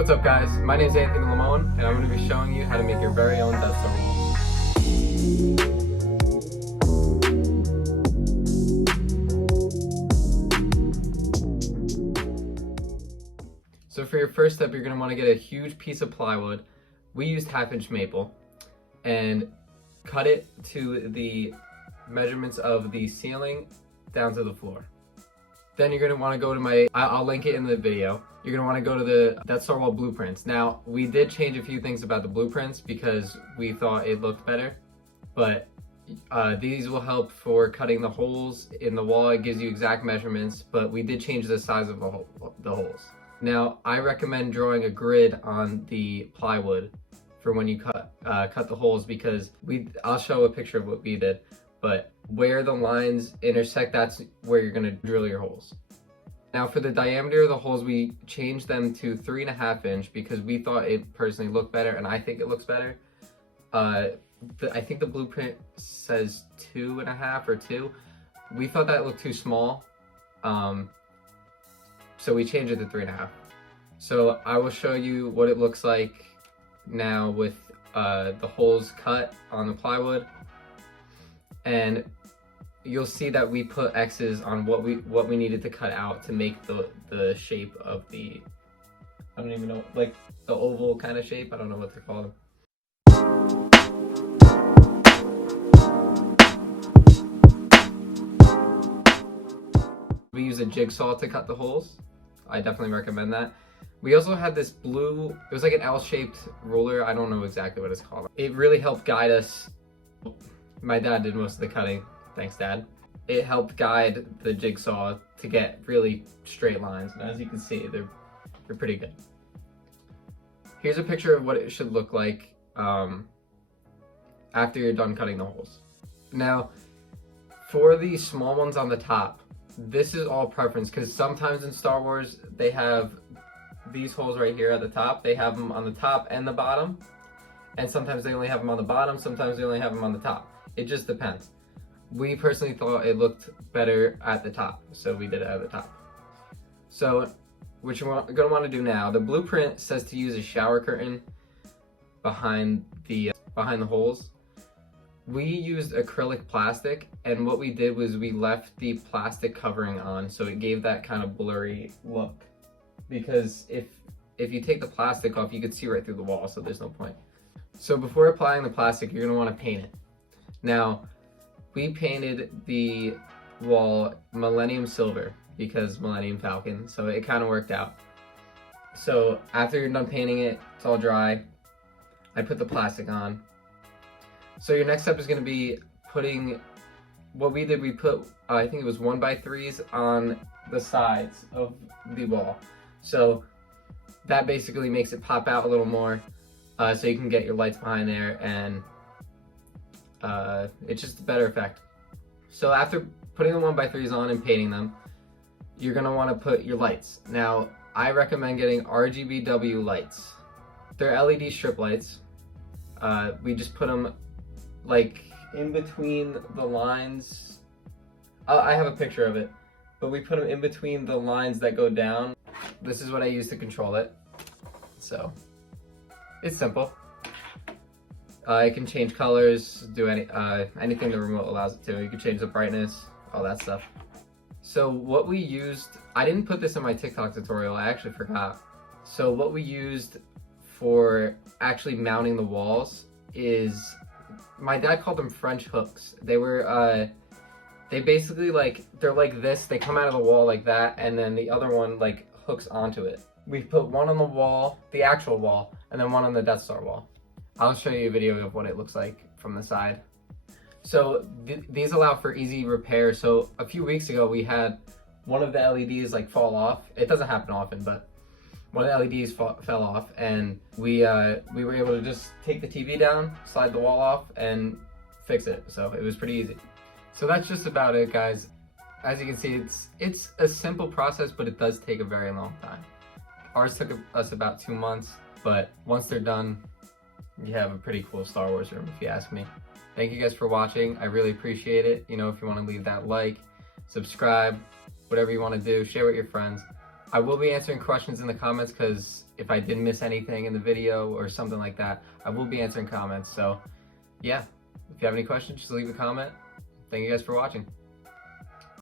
What's up guys, my name is Anthony Lamone and I'm going to be showing you how to make your very own Death Star wall. So for your first step, you're going to want to get a huge piece of plywood. We used 1/2-inch maple and cut it to the measurements of the ceiling down to the floor. Then you're going to want to go to I'll link it in the video. You're going to want to go to the Death Star wall blueprints. Now, we did change a few things about the blueprints because we thought it looked better, but these will help for cutting the holes in the wall. It gives you exact measurements, but we did change the size of the holes. Now, I recommend drawing a grid on the plywood for when you cut the holes, because I'll show a picture of what we did, but where the lines intersect, that's where you're gonna drill your holes. Now for the diameter of the holes, we changed them to 3.5 inch because we thought it personally looked better, and I think it looks better. I think the blueprint says 2.5 or 2. We thought that looked too small, so we changed it to 3.5. So I will show you what it looks like now with the holes cut on the plywood, and you'll see that we put X's on what we needed to cut out to make the shape of the, I don't even know, like the oval kind of shape. I don't know what to call them. We use a jigsaw to cut the holes. I definitely recommend that. We also had this blue, it was like an L-shaped ruler. I don't know exactly what it's called. It really helped guide us. My dad did most of the cutting. Thanks, Dad. It helped guide the jigsaw to get really straight lines. And as you can see, they're pretty good. Here's a picture of what it should look like after you're done cutting the holes. Now, for the small ones on the top, this is all preference, because sometimes in Star Wars, they have these holes right here at the top. They have them on the top and the bottom. And sometimes they only have them on the bottom, sometimes they only have them on the top. It just depends. We personally thought it looked better at the top, so we did it at the top. So what you're gonna want to do now, the blueprint says to use a shower curtain behind the holes. We used acrylic plastic, and what we did was we left the plastic covering on, so it gave that kind of blurry look. Because if you take the plastic off, you could see right through the wall, so there's no point. So before applying the plastic, you're gonna want to paint it. Now, we painted the wall Millennium Silver because Millennium Falcon, so it kind of worked out. So after you're done painting it, it's all dry, I put the plastic on. So your next step is going to be putting, what we did, we put, I think it was 1x3s on the sides of the wall. So that basically makes it pop out a little more, so you can get your lights behind there, and it's just a better effect. So after putting the 1x3s on and painting them, you're gonna want to put your lights. Now, I recommend getting RGBW lights. They're LED strip lights. We just put them like in between the lines. I have a picture of it, but we put them in between the lines that go down. This is what I use to control it. So it's simple. It can change colors, do anything the remote allows it to. You can change the brightness, all that stuff. So what we used, I didn't put this in my TikTok tutorial, I actually forgot. So what we used for actually mounting the walls is, my dad called them French hooks. They were, they basically they're like this, they come out of the wall like that, and then the other one like hooks onto it. We put one on the wall, the actual wall, and then one on the Death Star wall. I'll show you a video of what it looks like from the side. So these allow for easy repair. So a few weeks ago, we had one of the LEDs like fall off. It doesn't happen often, but one of the LEDs fell off, and we were able to just take the TV down, slide the wall off, and fix it. So it was pretty easy. So that's just about it, guys. As you can see, it's a simple process, but it does take a very long time. Ours took us about 2 months, but once they're done, you have a pretty cool Star Wars room, if you ask me. Thank you guys for watching. I really appreciate it. You know, if you want to leave that like, subscribe, whatever you want to do, share with your friends. I will be answering questions in the comments because if I did miss anything in the video or something like that, I will be answering comments. So yeah, if you have any questions, just leave a comment. Thank you guys for watching.